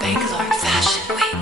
Bangalore Fashion Week.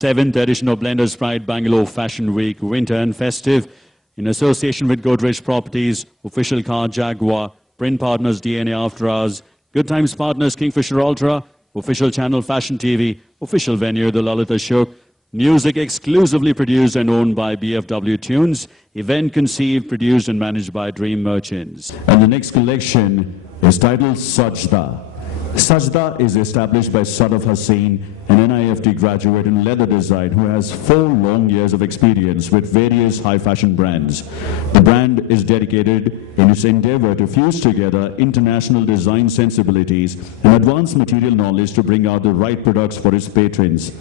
7th edition of Blenders Pride Bangalore Fashion Week, winter and festive, in association with Godrej Properties, official car Jaguar, print partners DNA After Hours, Good Times partners Kingfisher Ultra, official channel Fashion TV, official venue The Lalita Show, music exclusively produced and owned by BFW Tunes, event conceived, produced and managed by Dream Merchants. And the next collection is titled Sajda. Sajda is established by Sadaf Hussain, an NIFT graduate in leather design who has 4 long years of experience with various high fashion brands. The brand is dedicated in its endeavor to fuse together international design sensibilities and advanced material knowledge to bring out the right products for its patrons.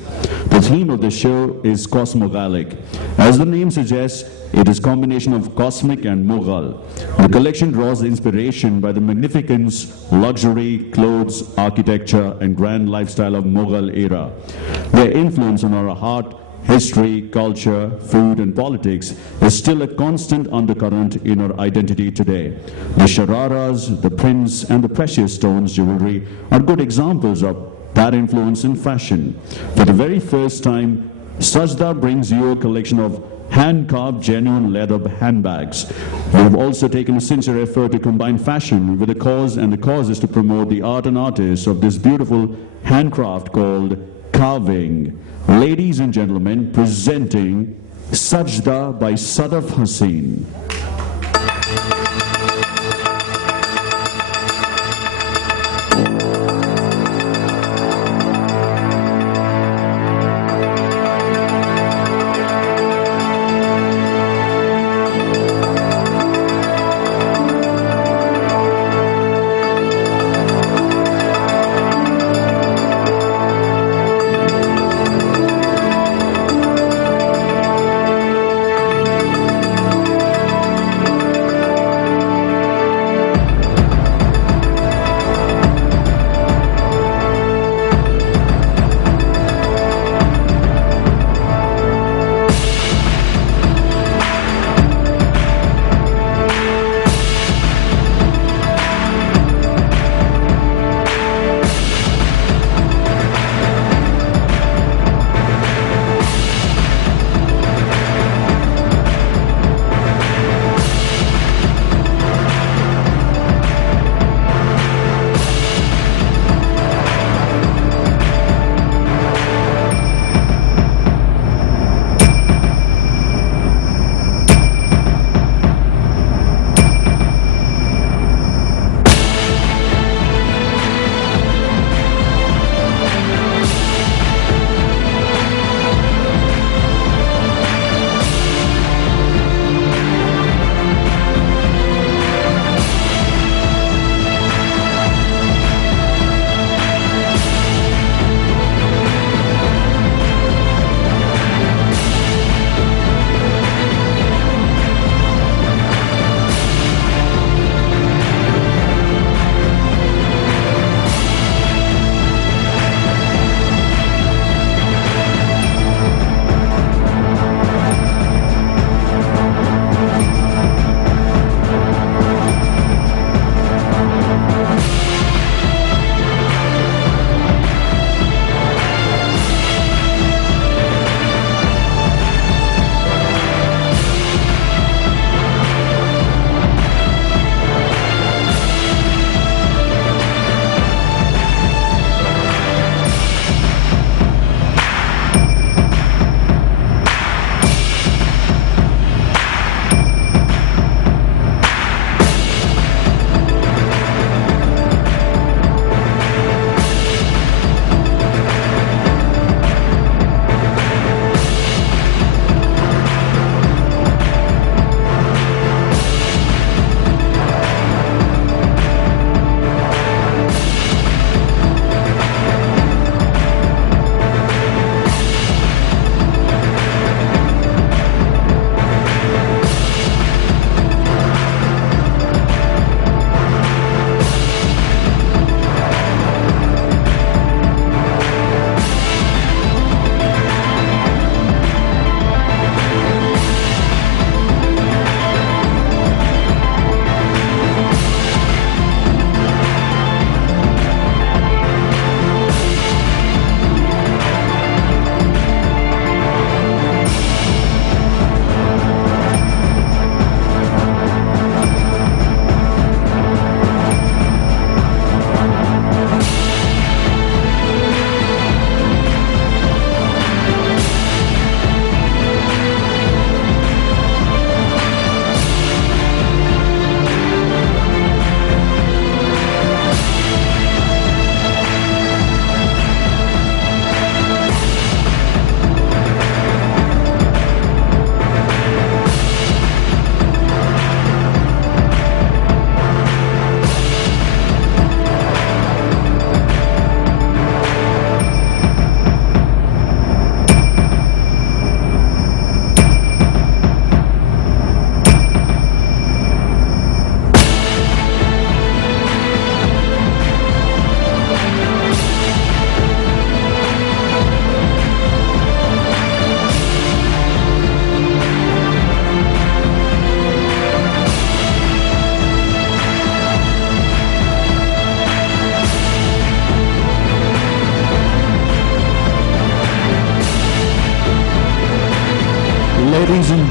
The theme of the show is Cosmogalic. As the name suggests, it is a combination of cosmic and Mughal. The collection draws inspiration by the magnificence, luxury, clothes, architecture, and grand lifestyle of Mughal era. Their influence on our art, history, culture, food, and politics is still a constant undercurrent in our identity today. The shararas, the prints, and the precious stones jewelry are good examples of that influence in fashion. For the very first time, Sajda brings you a collection of hand-carved genuine leather handbags. We have also taken a sincere effort to combine fashion with a cause, and the cause is to promote the art and artists of this beautiful handcraft called carving. Ladies and gentlemen, presenting Sajda by Sadaf Hussain.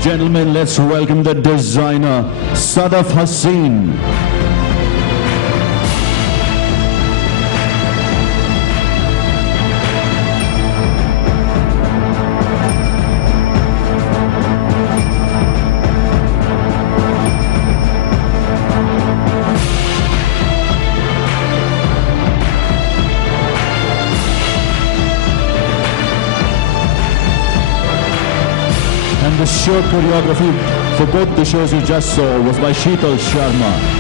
and gentlemen, let's welcome the designer, Sadaf Haseen. And the show choreography for both the shows you just saw was by Sheetal Sharma.